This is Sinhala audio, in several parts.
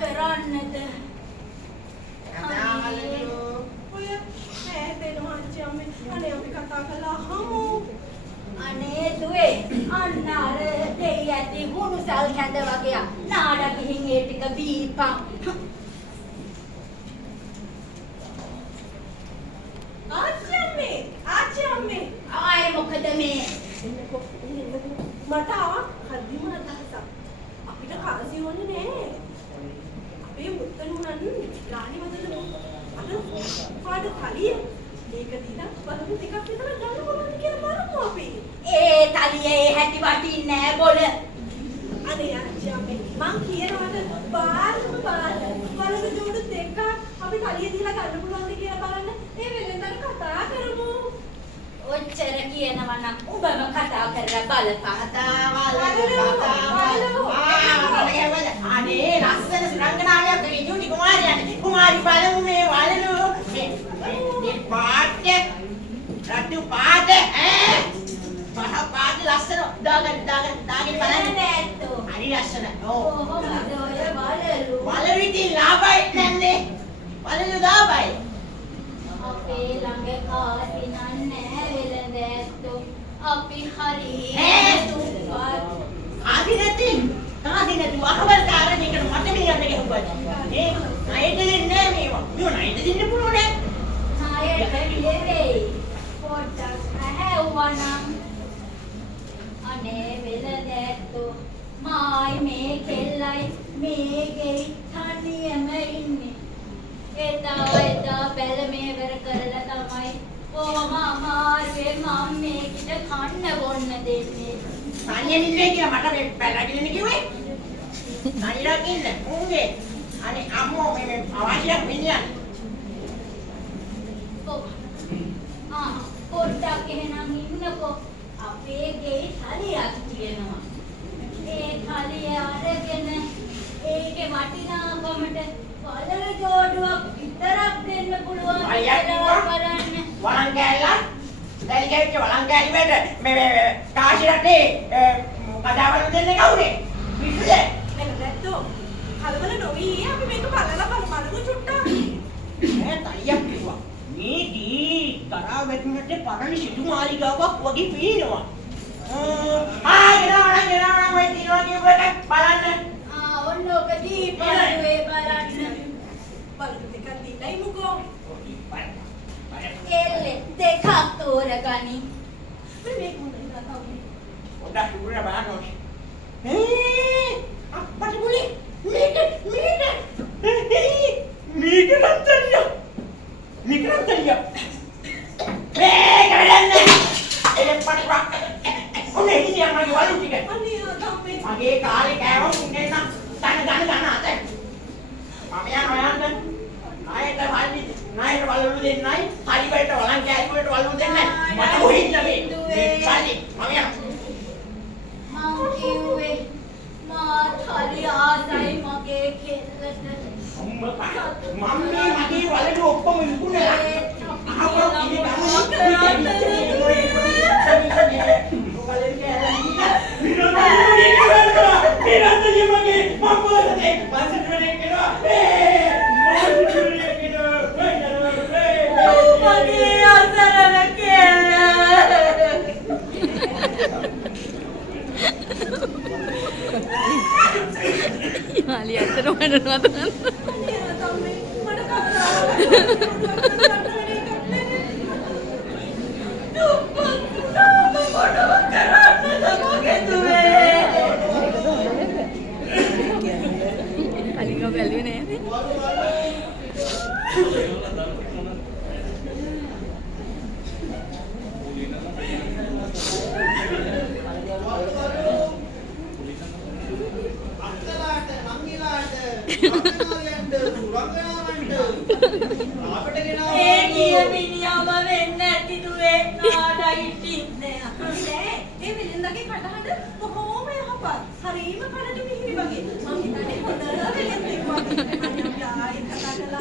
කරන්නද? ඔය ඈතේනවා අච්චි අම්මේ. අනේ අපි කතා කළා හමු. අනේ දුවේ අන්න අර දෙයි ඇති හුණුසල් කැඳ වගේ නාඩ ගිහින් ඒ ටික බීපන්. ආච්චි අම්මේ ආයේ මොකද මේ? මට ආවා කද්දිම අදහසක්. අපිට කාසි ඕනේ නෑ. අපේ මුත්තණුනන් ලානි වදලමු. අර පාඩ තලිය. ඒක දීලා බලමු ටිකක් විතර ගන්න පුළුවන්ද කියලා බලමු අපි. ඒ තලියේ හැටි වටින්නේ නෑ බොල. අනේ ආච්චි අම්මේ මං කියනවාට බාරම බලන ජෝඩු දෙක අපි තලිය දීලා ගන්න පුළුවන්ද කියලා බලන්න. ඒ වෙලෙන්දර කතා කරමු. ඔච්චර කියනවා නම් උඹම කතා කරලා බලපන්. අනේ ලස්සන සුරංගනාවක් රිජුටි කුමාරි බලමු මේ වලලු මේ පාටේ රතු පාටේ මහ පාටේ ලස්සන දාගෙන බලන්න නැත්තෝ. හරි ලස්සන. කොහොමද ඔය වලලු? වලලු ඉතින් ලාභයි නැන්නේ. වලලු ලාභයි. අපේ ළඟ කාසි නෑ වෙලඳ ඇත්තෝ. අපි හරි දුප්පත්. කාසි නැති අහවල් කාරණේකට මට මේ යන්න ගෙහුවා. ඒ ණයට දෙන්නේ නෑ මේවා. ණයට දෙන්න පුළුවන් නෑ. ණයට දෙන්නේ. පොඩ්ඩක් ඇහැව්වනම්. අනේ වෙලඳ ඇත්තෝ. මායි මේ කෙල්ලයි මේ ගෙයි තනියම ඉන්නේ. එදා බැල මේවර කරලා තමයි කොහොම අමාරුවේ මම මේකිට කන්න බොන්න දෙන්නේ. තනියෙන් ඉන්නේ කියලා මට මේ පැලගින්න කිව්වේ. තනියලා ඉන්න. උන්ගේ අනේ අම්මෝ මේ අවශ්‍යයක් මිනිහා. පොඩ්ඩක් එහෙනම් ඉන්නකෝ. අපේ ගෙයි තලියක් තියෙනවා. ඒ තලිය අරගෙන ඒකේ වටිනාකමට වලල ජෝඩුවක් විතරක් දෙන්න පුළුවන් කියලා බලන්න. වලං කෑල්ලා දැලි කැවිච්ච වලං කෑලි වලට මේ කාශි රටේ කඩාවල් දෙන්නේ කවුද? පිටුද? එන්න නැත්තෝ. කලබල නොවි අපි මේක බලලා බලමු චුට්ටක්. මේ තලියක් කිව්වා. මේ දී තරහ වැටුනට පරණ සිටු මාලිගාවක් වගේ පේනවා. ගෙනාවනම් ඔය තියනවා කියපු එක බලන්න. ඔන්න ඔක දීපාරුවේ බලන්න. බලමු ටිකක් දීලා ඉමුකෝ. කෙල්ලේ දෙකක් තෝරගනි. මේක හොඳයි තාත්තා. පොඩ්ඩක් උඩට බලන්න ඕනේ. අප්පට මුලි මේක නත්තලිය. මේක වෙලන්නේ. එලෙප්පට වක්. ඔනේ ඉතින් මගේ වලු ටික. අනේ තාත්තේ මගේ කාලේ කෑවොත් උන්නේ නම් ගන්න අත. මම යනවා යන්න. ණයට වලලු දෙන්නයි, හරි වලට වලං කෑලි වලට වලලු දෙන්නයි. මට කොහෙන්ද මේ සල්ලි මම යනවා. මං කිව්වේ මා තලි ආසයි මගේ කෙල්ලට. මම මේ මගේ වලලු ඔක්කොම විකුණලා අහවල් ඉන්නේ Ali ඇත්තටම නඩනවා තමයි. අනේ තාත්තේ මට කවදාවත් අලිග බැලුවේ නෑනේ. ඒ කියමිනියම වෙන්න ඇති දුවේ නාඩයි ඉන්නේ. නෑ ඒ වෙලෙන්දගේ කටහඬ කොහොම යහපත්. හරීම කනට මිහිරි වගේ. මං හිතන්නේ හොඳ වෙලෙන්දෙක් වගේ. අනේ අපි ආයෙත් කතා කළා.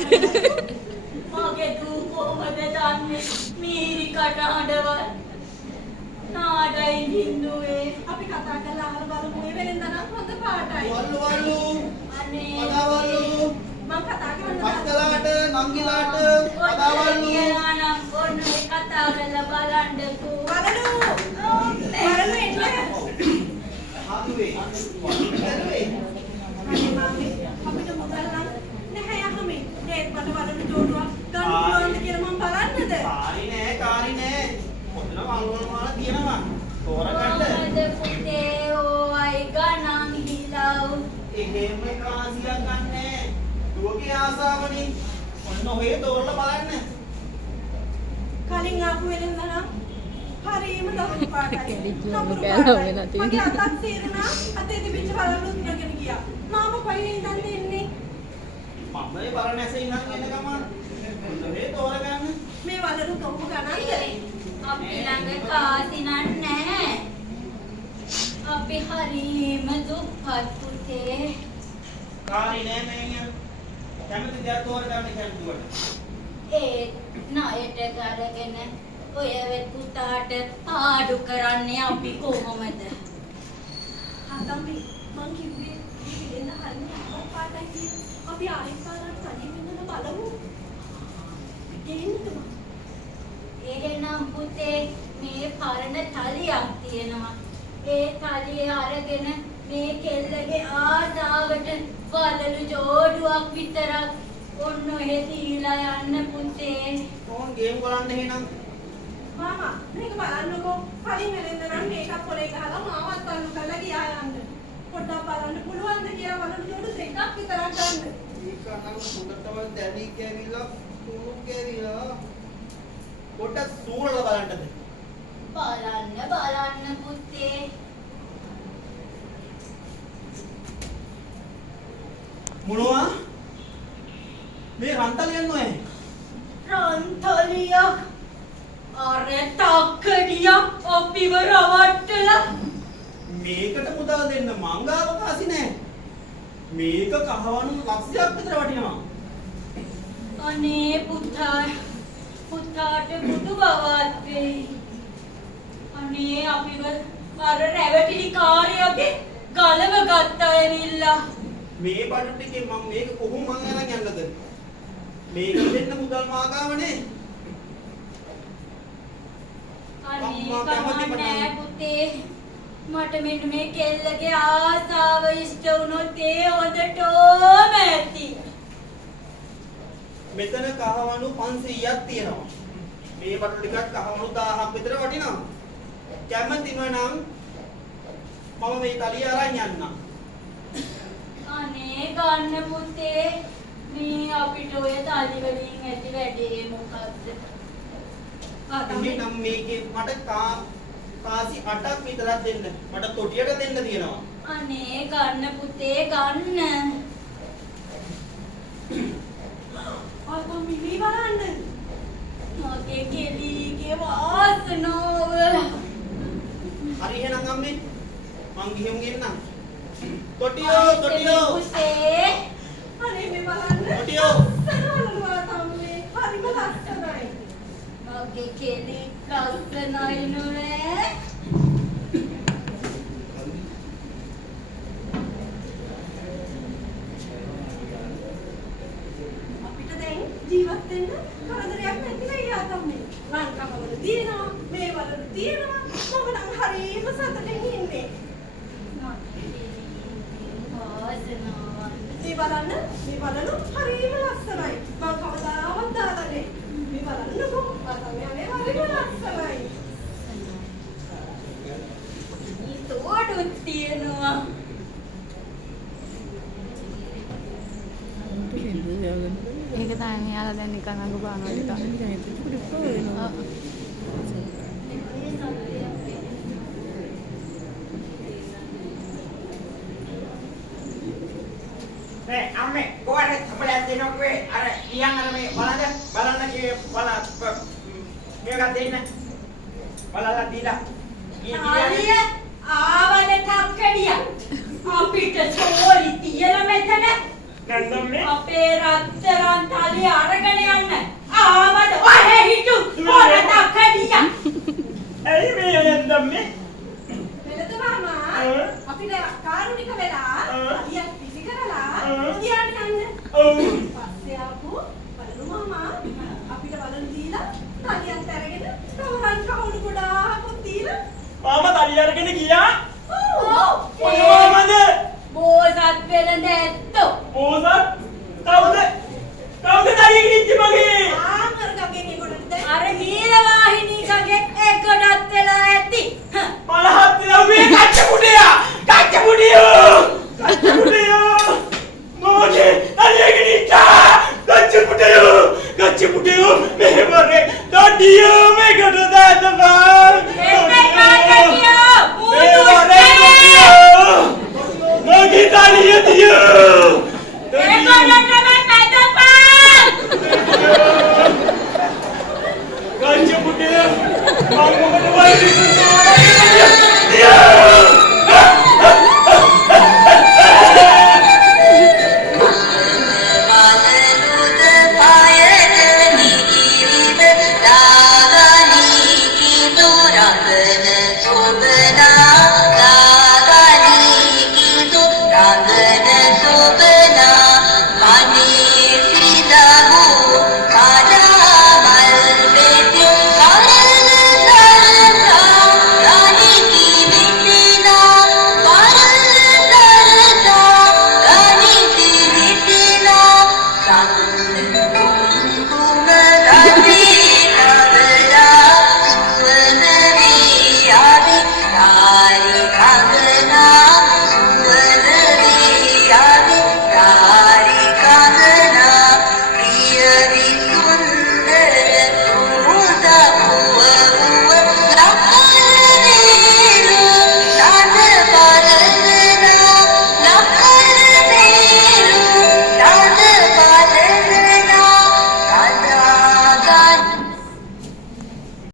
මගේ දූ කොහොමද දන්නේ මීරි කටහඬවල් නාඩයි හින්දුවේ. අපි කතා කරලා අහලා බලමු මේ වෙලෙන්ද නම් හොඳ පාටයි. අනේ කාසියක් ගන්නෑ. දුවගේ ආසාවනේ. ඔන්න ඔය තෝරලා බලන්න. කලින් ආපු වෙලෙන්ද නම් හරියම දහම් පාටයි. කැඩිච්ච කෑල්ල වෙලා තියෙනවා. මගේ අතක් තේරුණා. අතේ තිබිච්ච බලලුත් නගෙන ගියා. මාම කොයින් ඉඳන් දෙන්නේ? මම මේ බරණැසේ ඉඳන් එන ගමන් ඔය තෝරගන්න. මේ වලලු කොහොම ගණන්ද? අපි ළඟ කාසි නැහැ. අපි හරීම දුප්පත් පුතේ. කාරි නෑ මෑණියන්. කැමති දේ තෝරගන්න කියන්නේ. ඒ ණයට ගලගෙන ඔය වෙත් පුතාට පාඩු කරන්නේ අපි කොහොමද? ආතම්බි මං කිව්වේ මේ විලෙන්ද හරියම දහම් පාටයි කියලා. අපි ආයෙත් පාරක් තනියම ඉඳලා බලමු. ගේන්නද? එහෙනම් පුතේ මේ පරණ තලියක් තියෙනවා. ඒ තලිය අරගෙන මේ කෙල්ලගේ ආසාවට වලලු ජෝඩුවක් විතරක් ඔන්න ඔහෙ දීලා යන්න පුතේ. ඕන් ගේම් බලන්න එහෙනම්. මාමා මේක බලන්නකෝ. කලින් වෙලෙන්ද නම් මේකත් පොලේ ගහලා මාවත් අල්ලු කරලා ගියා යන්න. පොඩ්ඩක් බලන්න පුළුවන්ද කියලා වලලු ජෝඩු දෙකක් විතරක් ගන්න. ඒක නම් හොඳටම දැනි කැවිලා තුණු කැවිලා පොඩ්ඩක් සූරලා බලන්නද. බලන්න පුතේ. මොනවා? මේ රන්තලියන් නොයේ. රන්තලියක් අර තක්කඩියක් අපිව රවට්ටලා මේකට මුදල් දෙන්න මංගාව කාසි නෑ. මේක කහවණු ලක්ෂයක් විතර වටිනවා. අනේ පුතාට බුදු බවත් වෙයි. අනේ අපිව අර රැවටිලි කාර්යයේ ගලව ගත්ත ඇවිල්ලා. මේ බඩු ටිකේ මම මේක කොහොම මං අරන් යන්නද? මේක දෙන්න මුදල් මාගාවනේ. අනේ අම්මා කැමති කමන්නේ පුතේ. මට මෙන්න මේ කෙල්ලගේ ආසාව ඉෂ්ට වුණොත් ඒ හොඳටම ඇති. මෙතන කහවණු 500ක් තියෙනවා. මේ බඩු ටිකක් කහවණු 1000ක් විතර වටිනවා. කැමතිම නම් මම මේ තලිය අරන් යන්නම්. අනේ ගන්න පුතේ. මේ අපිට ඔය තලි වලින් ඇති වැඩේ මොකද්ද? එහෙනම් මේකේ මට කාසි 8ක් විතරක් දෙන්න. මට තොටියට දෙන්න තියෙනවා. අනේ ගන්න පුතේ ගන්න. ආතම්බි මේ බලන්න. මගේ කෙලිගේ වාසනාව. හරි එහෙනම් අම්මේ මං ගිහින් ගෙන්නම්. තොටියෝ පුතේ. අනේ මේ බලන්න. තොටියෝ සරවලු ආතම්බි හරිම ලස්සනයි. මගේ කෙලි ලස්සනයි නුනේ. අපිට දැන් ජීවත් වෙන්න කරදරයක් නැති වෙයි ආතම්බි. ලංකාවවල තියෙනවා මේ වල තියෙනවා. මම නම් හරිම සතුටින් ඉන්නේ. වාසනාව. මේ බලන්න මේ බලනු හරිම ලස්සනයි. මම කවදාවත් දාලා නැහැ. මේ බලන්නකෝ ආතම්බි මේ හරිම ලස්සනයි. ඊතෝඩුත් තියෙනවා. ඒක තමයි යාලා දැන් නිකන් අඟ පානවා ටිකක්. මේ අම්මේ කොහරේ සම්බලයක් දෙනකොට අර ඊයන් අර මේ බලන්න කී මේක දෙන්න බලලා දීලා ආලිය ආවද තක්කඩිය. අපිට සෝලි තියලා මෙතන නන්දම්මේ අපේ රත්තරන් තලි අරගෙන යන්න. ආවද ඔහෙ හිටු පොර තක්කඩිය. ඇයි මේ නන්දම්මේ වෙලද මාමා අපිට කාරුණික වෙලා අලියක් පිසි කරලා තියන්න යන්න. ඔව් පස්සේ ආපු බලමු මාමා අපිට බලන් දීලා තලියක් අරගෙන රවරන් කවුළු ගොඩාක් දීලා මාමා තලිය අරගෙන ගියා. ඔව්. මොනවද? බෝසත් වෙලඳ ඇත්තෝ. බෝසත් කවුද තලිය ගිහින් මගේ ආමරකගේ ගොඩට දැන් අර නීලවාහිනී කගේ එකොඩත් වෙලා ඇති. මලහත් වෙලා මේ කච්ච පුඩියා කච්ච පුඩියෝ